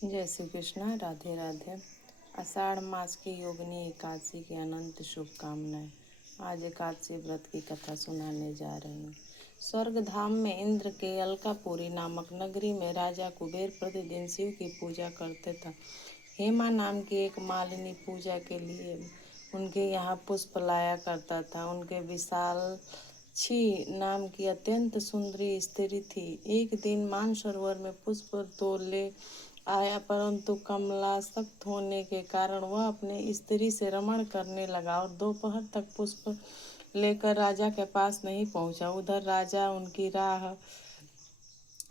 जय श्री कृष्णा। राधे राधे। आषाढ़ मास की योगिनी एकादशी की अनंत शुभकामनाएं। आज एकादशी व्रत की कथा सुनाने जा रही हूँ। स्वर्ग धाम में इंद्र के अलकापुरी नामक नगरी में राजा कुबेर प्रतिदिन शिव की पूजा करते थे। हेमा नाम की एक मालिनी पूजा के लिए उनके यहाँ पुष्प लाया करता था। उनके विशाल छी नाम की अत्यंत सुंदरी स्त्री थी। एक दिन मानसरोवर में पुष्प तोड़ने आया, परंतु कमलासक्त होने के कारण वह अपने स्त्री से रमण करने लगा और दोपहर तक पुष्प लेकर राजा के पास नहीं पहुंचा। उधर राजा उनकी राह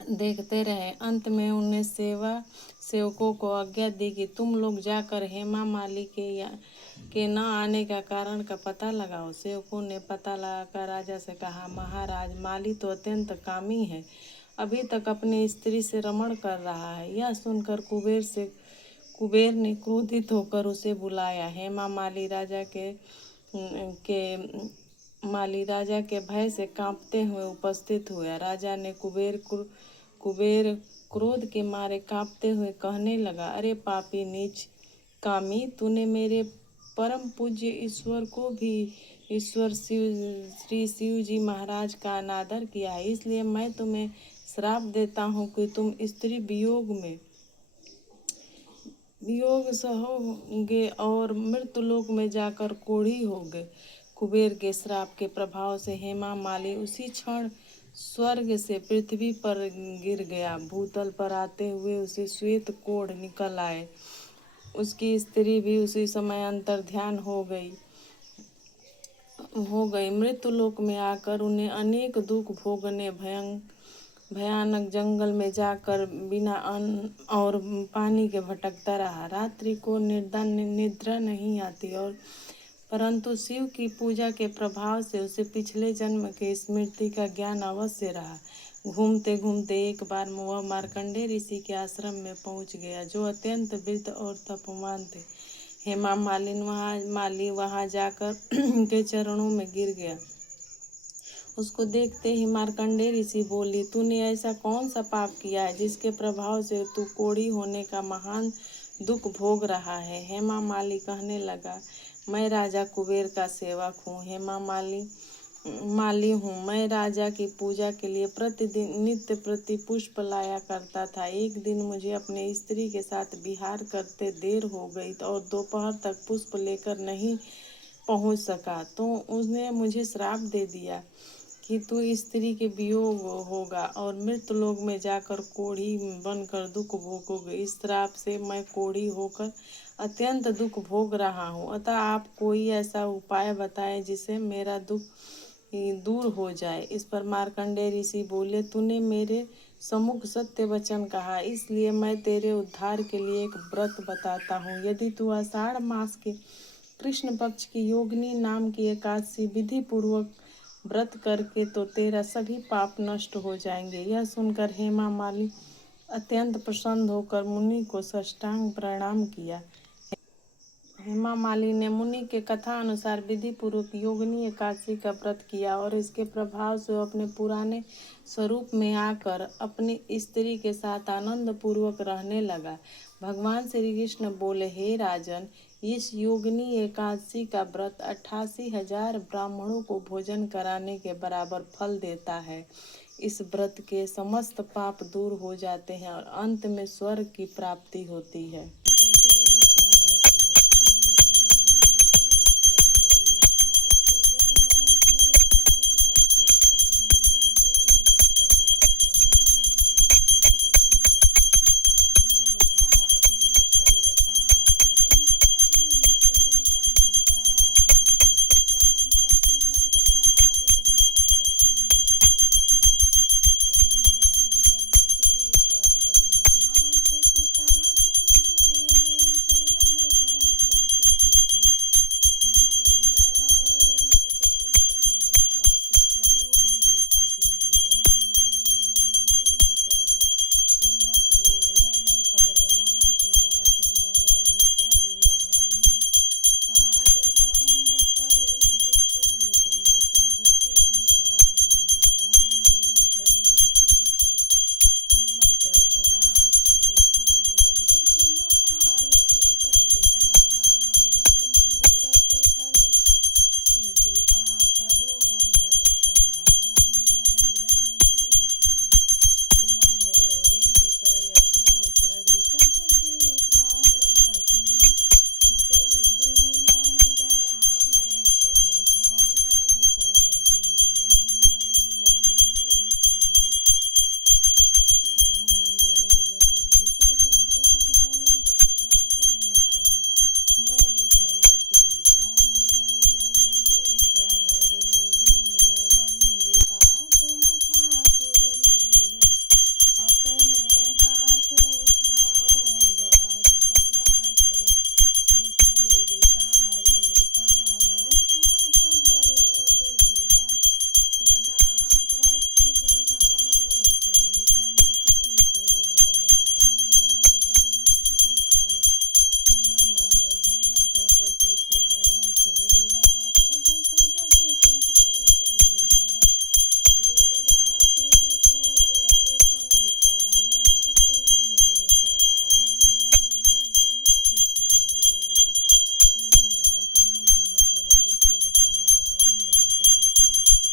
देखते रहे। अंत में उन्हें सेवकों को आज्ञा दी कि तुम लोग जाकर हेमा माली के न आने का कारण का पता लगाओ। सेवकों ने पता लगाकर राजा से कहा, महाराज, माली तो अत्यंत कामी है, अभी तक अपनी स्त्री से रमण कर रहा है। यह सुनकर कुबेर ने क्रोधित होकर उसे बुलाया। हेमा माली राजा के भय से कांपते हुए उपस्थित हुआ। राजा ने कुबेर क्रोध के मारे कांपते हुए कहने लगा, अरे पापी नीच कामी, तूने मेरे परम पूज्य ईश्वर श्री शिव जी महाराज का अनादर किया है, इसलिए मैं तुम्हें श्राप देता हूँ कि तुम स्त्री वियोग सहोगे और मृत्युलोक में जाकर कोढ़ी होगे। कुबेर के श्राप के प्रभाव से हेमा माली उसी क्षण स्वर्ग से पृथ्वी पर गिर गया। भूतल पर आते हुए उसे श्वेत कोढ़ निकल आए। उसकी स्त्री भी उसी समय अंतर्ध्यान हो गई। मृत्युलोक में आकर उन्हें अनेक दुख भोगने भयानक जंगल में जाकर बिना अन्न और पानी के भटकता रहा। रात्रि को निद्रा नहीं आती और परंतु शिव की पूजा के प्रभाव से उसे पिछले जन्म के स्मृति का ज्ञान अवश्य रहा। घूमते घूमते एक बार वह मार्कंडेय ऋषि के आश्रम में पहुंच गया, जो अत्यंत वृद्ध और तपोवान थे। हेमा माली वहां जाकर उनके चरणों में गिर गया। उसको देखते ही मार्कंडेय ऋषि बोली, तूने ऐसा कौन सा पाप किया है जिसके प्रभाव से तू कोढ़ी होने का महान दुख भोग रहा है। हेमा माली कहने लगा, मैं राजा कुबेर का सेवक हूँ। हेमा माली हूँ। मैं राजा की पूजा के लिए प्रतिदिन नित्य प्रति पुष्प लाया करता था। एक दिन मुझे अपने स्त्री के साथ विहार करते देर हो गई और दोपहर तक पुष्प लेकर नहीं पहुंच सका, तो उसने मुझे श्राप दे दिया कि तू स्त्री के वियोग होगा और मृत्युलोक में जाकर कोढ़ी बनकर दुख भोगोगे। इस श्राप से मैं कोढ़ी होकर अत्यंत दुख भोग रहा हूँ, अतः आप कोई ऐसा उपाय बताएं जिससे मेरा दुख दूर हो जाए। इस पर मार्कंडेय ऋषि बोले, तूने मेरे सम्मुख सत्य वचन कहा, इसलिए मैं तेरे उद्धार के लिए एक व्रत बताता हूँ। यदि तू आषाढ़ मास के कृष्ण पक्ष की योगिनी नाम की एकादशी विधि पूर्वक व्रत करके तो तेरा सभी पाप नष्ट हो जाएंगे। यह सुनकर हेमा माली अत्यंत प्रसन्न होकर मुनि को साष्टांग प्रणाम किया। हेमा माली ने मुनि के कथा अनुसार विधि पूर्वक योगिनी एकादशी का व्रत किया और इसके प्रभाव से अपने पुराने स्वरूप में आकर अपनी स्त्री के साथ आनंद पूर्वक रहने लगा। भगवान श्री कृष्ण बोले, हे राजन, इस योगिनी एकादशी का व्रत 88,000 ब्राह्मणों को भोजन कराने के बराबर फल देता है। इस व्रत के समस्त पाप दूर हो जाते हैं और अंत में स्वर्ग की प्राप्ति होती है।